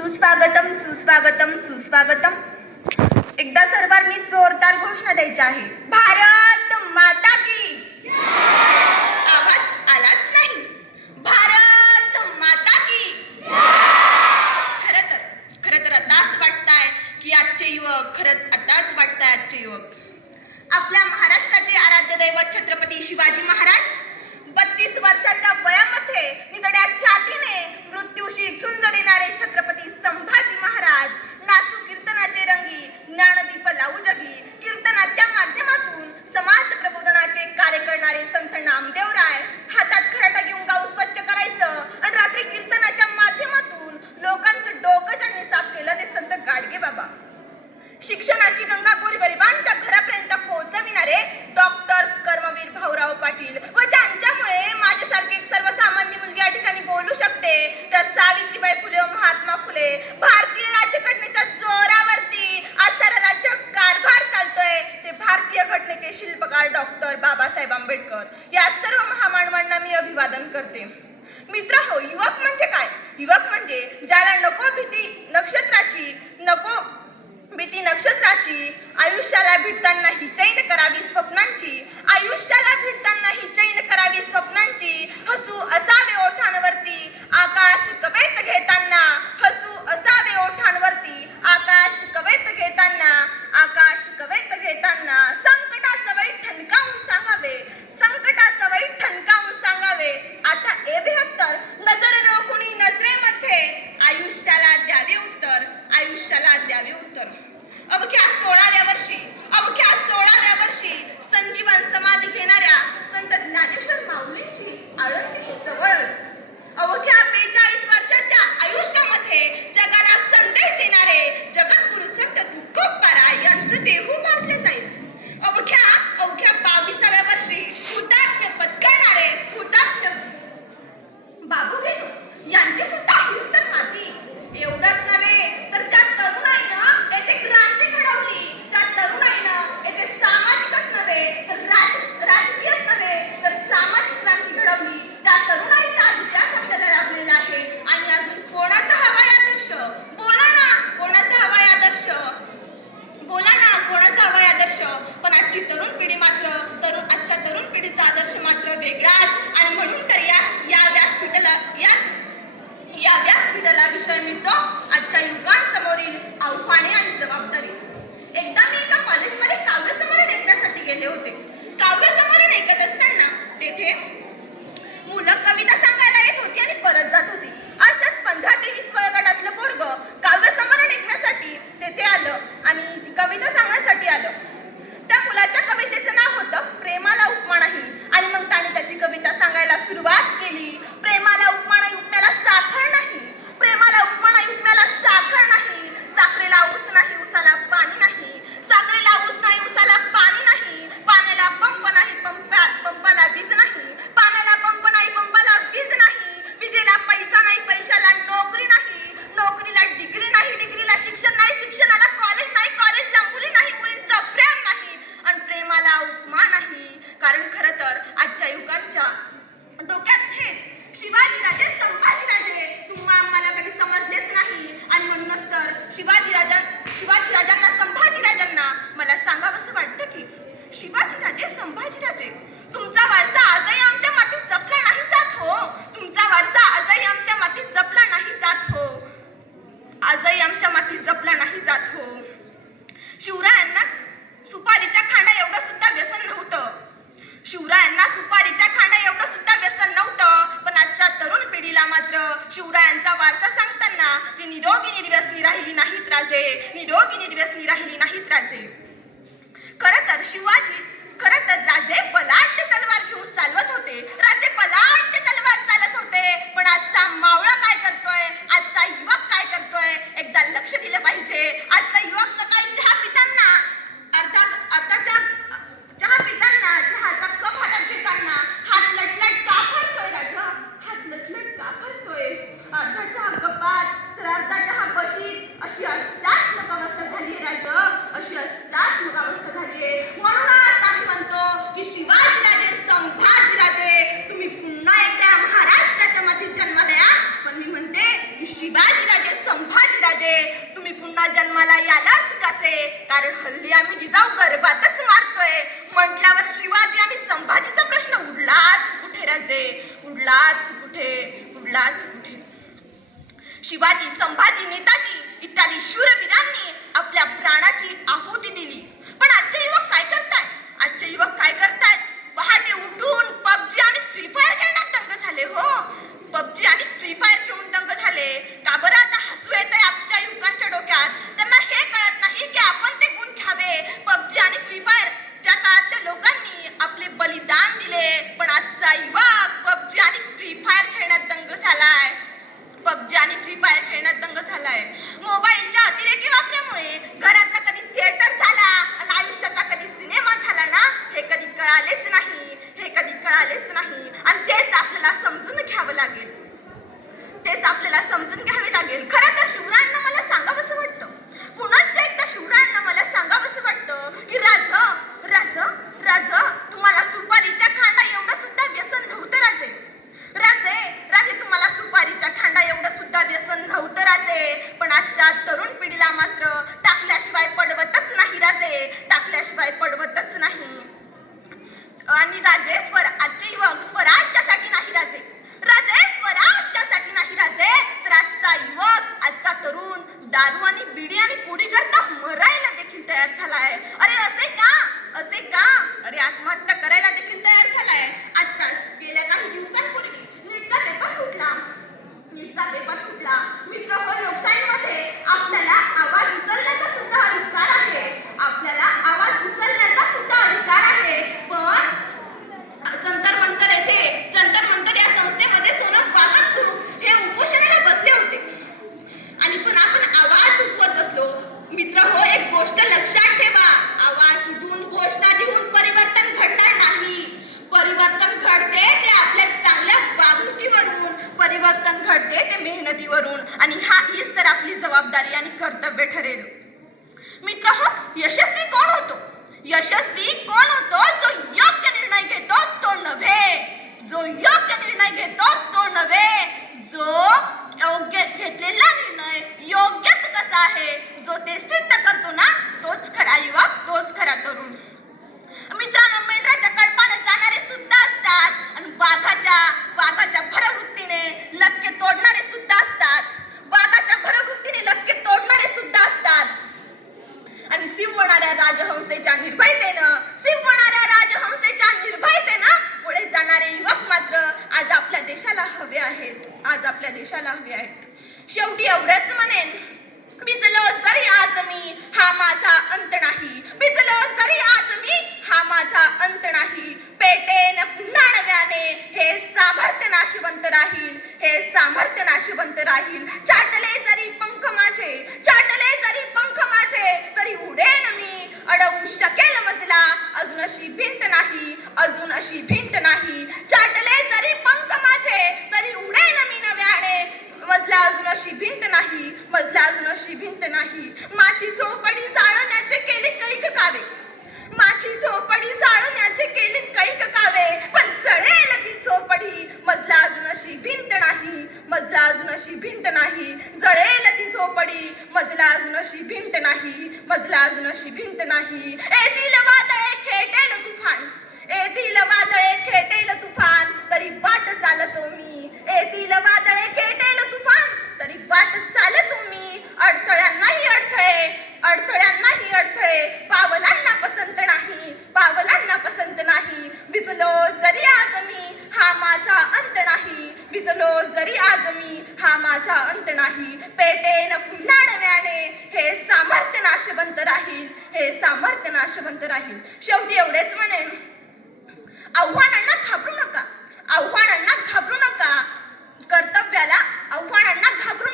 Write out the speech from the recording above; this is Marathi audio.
सुस्वागतम सुस्वागतम सुस्वागतम. एकदा सर्वांनी जोरदार घोषणा द्यायची आहे. भारत माता की आवाज आलाच नाही. भारत माता की खरं तर आताच वाटताय की आजचे युवक आपल्या महाराष्ट्राचे आराध्य दैवत छत्रपती शिवाजी महाराज 32 वर्षाच्या वयामध्ये निधड्या छातीने मृत्यूशी झुंज देणारे छत्रपती संभाजी महाराज नाचू कीर्तनाचे रंगी, ज्ञानदीप लावू जगी, कीर्तनाच्या माध्यमातून समाज प्रबोधनाचे कार्य करणारे संत नामदेवराय हातात खराटा घेऊन गाव स्वच्छ करायचं आणि रात्री कीर्तनाच्या माध्यमातून लोकांचं डोकं ज्यांनी साफ केलं ते संत गाडगे बाबा. शिक्षणाची गंगा गोरगरिबांच्या घरापर्यंत पोहोचविणारे डॉक्टर कर्मवीर भाऊराव पाटील व ज्यांच्यामुळे माझ्यासारखी एक सर्वसामान्य मुलगी या ठिकाणी बोलू शकते तर सावित्रीबाई फुले व महात्मा फुले. भारतीय राज्यघटनेच्या जोरावरती आज सारा राज्य कारभार चालतोय ते भारतीय घटनेचे शिल्पकार डॉक्टर बाबासाहेब आंबेडकर. या सर्व महामानवांना मी अभिवादन करते. मित्र हो, युवक म्हणजे काय? युवक म्हणजे ज्याला नको भीती नक्षत्राची, आयुष्याला भिडताना ही चैन करावी स्वप्नांची, आयुष्याला भिडताना ही चैन करावी स्वप्नांची, हसू असावे ओठांवरती आकाश कवेत घेताना, हसू असावे ओठांवरती आकाश कवेत घेताना, आकाश कवेत घेताना, संकटासवयी ठणकावून सांगावे, संकटासवयी ठणकावून सांगावे. आता ए72 नजर रोखुनी नजरेमध्ये आयुष्याला द्यावे उत्तर, आयुष्याला द्यावे उत्तर. अवघ्या 16व्या वर्षी संजीवन समाधी घेणाऱ्या संत ज्ञानेश्वर माऊलींची आळंदी जवळच. अवघ्या 42 वर्षाच्या आयुष्यामध्ये जगाला संदेश देणारे जगद्गुरु संत तुकोबाराय यांचं देहू भाजले जाईल. अवघ्या 22व्या वर्षी हुतात्म्य पत्करणारे हुतात्म्य बाबूगेनू यांची सुद्धा हीच तर माती. एवढंच नव्हे तर ज्या तरुणाईनं येथे क्रांती घडवली, ज्या तरुणाईनं येथे सामाजिकच नव्हे तर राजकीयच नव्हे तर सामाजिक क्रांती घडवली, त्या तरुणाईचा आज इतिहास आपल्याला लाभलेला आहे. आणि अजून कोणाचा हवाय आदर्श? बोला ना, कोणाचा हवाय आदर्श? बोला ना, कोणाचा हवाय आदर्श? पण आजची तरुण पिढी मात्र आजच्या तरुण पिढीचा आदर्श मात्र वेगळाच. आणि म्हणून तर या व्यासपीठाला विषय मिळतो आजच्या युगांसमोरील आव्हाने आणि जबाबदारी. एकदा मी एका कॉलेजमध्ये काव्यसंमेलन ऐकण्यासाठी गेले होते. काव्यसंमेलन ऐकत असताना तेथे मुलं कविता सांगायला येत होती आणि परत जात होती. असंच 15 ते 20 वयोगटातलं पोरगं काव्यसंमेलन ऐकण्यासाठी तेथे आलं आणि कविता सांगण्यासाठी आलं. त्या मुलाच्या कवितेचं नाव होतं प्रेमाला उपमा नाही. आणि मग त्याने त्याची कविता सांगायला सुरुवात केली. प्रेमाला उपमा नाही, उपम्याला साखर नाही. प्रेमाला उपमा नाही, उपम्याला साखर नाही. साखरेला ऊस नाही, ऊसाला पाणी नाही. साखरेला ऊस नाही, ऊसाला पाणी नाही. पाण्याला पंप नाही, पंपाला वीज नाही. पाण्याला पंप नाही, पंपाला वीज नाही. विजेला पैसा नाही, पैशाला नोकरी नाही. नोकरीला डिग्री नाही, डिग्रीला शिक्षण नाही. शिक्षणाला कॉलेज नाही, कॉलेजला मुली नाही, मुलींचं प्रेम नाही. आणि प्रेमाला उपमा नाही. कारण खरं तर आजच्या युगांच्या डोक्यात हेच शिवाजीराजे संभाजीराजे तुम्हा आम्हाला कधी समजलेच नाही. आणि म्हणूनच तर शिवाजीराजांना संभाजीराजांना मला सांगावंसं वाटतं की शिवाजीराजे संभाजीराजे तुमचा वारसा आजही आमच्या मातीत जपला नाही जात हो. तुमचा वारसा आजही आमच्या मातीत जपला नाही जात हो. आजही आमच्या मातीत जपला नाही जात हो. शिवरायांना सुपारीच्या खांडा एवढं सुद्धा व्यसन नव्हतं. शिवरायांना सुपारीच्या खांडा एवढं सुद्धा व्यसन नव्हतं. पण आजच्या तरुण पिढीला मात्र शिवरायांचा वारसा सांगताना ती निरोगी निर्व्यसनी राहिली नाहीत राजे. निरोगी निर्व्यसनी राहिली नाहीत राजे. खरं तर राजे बलाढ्य तलवार घेऊन चालवत होते. राजे बलाढ्य तलवार चालत होते. पण आजचा मावळा काय करतोय? आजचा युवक काय करतोय? एकदा लक्ष दिलं पाहिजे. आजचा युवक सकाळी चहा पिताना चहाचा कप हातात घेताना हात लटलट का करतोय राजा? हात लटलट का करतोय? अर्धा चहा कपात तर अर्धा चहा बशीत अशी अस्तात्मक अवस्था झाली राजा, अशी अस्तात्मक अवस्था झाली. म्हणूनच आम्ही म्हणतो की शिवाजीराजे संभाजीराजे कारण हल्ली आम्ही जिजाऊ गर्भातच मारतोय म्हटल्यावर शिवाजी आणि संभाजीचा प्रश्न उडलाच कुठे राजे, उडलाच कुठे, उडलाच कुठे. शिवाजी, संभाजी, नेताजी इत्यादी शूरवीरांनी आपल्या प्राणाची आहुती दिली. पण आजचे युवक काय करतायत? आजचे युवक काय करतायत? पहाटे उठून पबजी आणि फ्री फायर खेळण्यात दंग झाले. हो, पबजी आणि फ्री फायर खेळून दंग झाले. का बरं? आता हसू येतंय आमच्या युवकांच्या डोक्यात. त्यांना हे कळत नाही की आपण ते गुण घ्यावे. पबजी आणि फ्री फायर त्या काळातल्या लोकांनी आपले बलिदान दिले, पण आजचा युवक पबजी आणि फ्री फायर खेळण्यात दंग झालाय. पबजी आणि फ्री फायर खेळण्यात दंग झालाय. मोबाईलच्या अतिरेकी वापरामुळे घराचा कधी थिएटर झाला आणि आयुष्याचा कधी सिनेमा झाला ना, हे कधी कळालेच नाही, हे कधी कळालेच नाही. आणि तेच आपल्याला समजून घ्यावं लागेल, तेच आपल्याला समजून घ्यावे लागेल. खरं तर शिवरायांना मला सांगावंसं वाटतं, पुन्हा एकदा शिवरायांना मला सांगावंसं वाटतं की राज राज राज तुम्हाला सुपारीच्या खांडा एवढं सुद्धा व्यसन नव्हतं राजे. राजे राजे तुम्हाला सुपारीच्या खांडा एवढं सुद्धा व्यसन नव्हतं राजे. पण आजच्या तरुण पिढीला मात्र टाकल्याशिवाय पडवतच नाही राजे, टाकल्याशिवाय पडवतच नाही. आणि राजे आजचे युवक स्वराज्यासाठी नाही राजे, राजे स्वराज्यासाठी नाही राजे, तर आजचा युवक, आजचा तरुण दारू आणि बिडी आणि पुडी करता मरायला देखील तयार झालाय. अरे असे का, असे का? अरे आत्महत्या करायला देखील तयार झालाय. आत्ताच गेल्या काही दिवसांपूर्वी नीटचा पेपर फुटला, नीटचा पेपर फुटला. मित्र हो, लोकशाहीमध्ये आपल्याला आवाज उचलण्याचा सुद्धा अधिकार आहे, आपल्याला आवाज उचलण्याचा सुद्धा अधिकार आहे. पण जंतर मंतर येथे, जंतर मंतर या संस्थेमध्ये सोनम वांगचूक हे उपोषणाला बसले होते आणि पण आपण आवाज उठवत बसलो. मित्र हो, एक गोष्ट लक्षात ठेवा, आवाज उठवून घोषणा देऊन परिवर्तन घडणार नाही. परिवर्तन घडते ते आपल्या चांगल्या वागणुकीवरून, परिवर्तन घडते ते मेहनतीवरून, आणि हीच तर आपली जबाबदारी आणि कर्तव्य ठरेल. मित्र हो, यशस्वी कोण होतो? यशस्वी कोण होतो? जो योग्य निर्णय घेतो तो नव्हे, जो योग्य निर्णय घेतो तो नव्हे, जो योग्य घेतलेला निर्णय योग्यच कसा आहे जो ते सिद्ध करतो ना, तोच खरा युवक, तोच खरा तरुण. मित्रांनो, मेंढराच्या कळपाने जाणारे सुद्धा असतात आणि वाघाच्या भरवृत्तीने लचके तोडणारे सुद्धा असतात, वाघाच्या भरवृत्तीने लचके तोडणारे सुद्धा असतात. आणि सिंहणाऱ्या राजहंसेच्या निर्भयतेनं, सिंहणाऱ्या राजहंसेच्या निर्भयतेनं पुढे जाणारे युवक मात्र आज आपल्या देशाला हवे आहेत, आज आपल्या देशाला हवे आहेत. शेवटी एवढंच म्हणेन, भिजलो जरी आज मी हा माझा अंत नाही, भिजलो जरी आज मी हा माझा अंत नाही. पेटेन पुन्हा नव्याने हे सामर्थ्य नाशवंत राहील, हे सामर्थ्य नाशवंत राहील. चाटले जरी पंख माझे, चाटले जरी पंख माझे, तरी उडेन मी, अडवू शकेल मजला अजून अशी भिंत नाही, अजून अशी भिंत नाही. चाटले जरी पंख माझे, तरी उडेन मी नव्याने, मजला अजून अशी भिंत नाही, मजला अजून अशी भिंत नाही. माझी झोपडी जाळण्याचे केले कैक कावे, माझी झोपडी जाळण्याचे केले कैक कावे, पण जळेल ती झोपडी, मजला अजून अशी भिंत नाही, मजला अजून अशी भिंत नाही. जळेल ती झोपडी, मजला अजून अशी भिंत नाही, मजला अजून अशी भिंत नाही. येतील वादळे खेटेल तुफान, येतील वादळे खेटेल तुफान, तरी वाट चालतो मी, येतील वादळे खेटेल तुफान, तरी वाट चालतो मी. अडथळ्यांनाही अडथळे, अडथळ्यांनाही अडथळे, पावलांना पसंत नाही, पावलांना पसंत नाही. भिजलो जरी आज मी हा माझा अंत नाही, भिजलो जरी आज मी हा माझा अंत नाही. पेटेन पुन्हा नव्याने हे सामर्थ्य नाशवंत राहील, हे सामर्थ्य नाशवंत राहील. शेवटी एवढेच म्हणेन, आव्हानांना घाबरू नका, आव्हानांना घाबरू नका, कर्तव्याला आव्हानांना घाबरू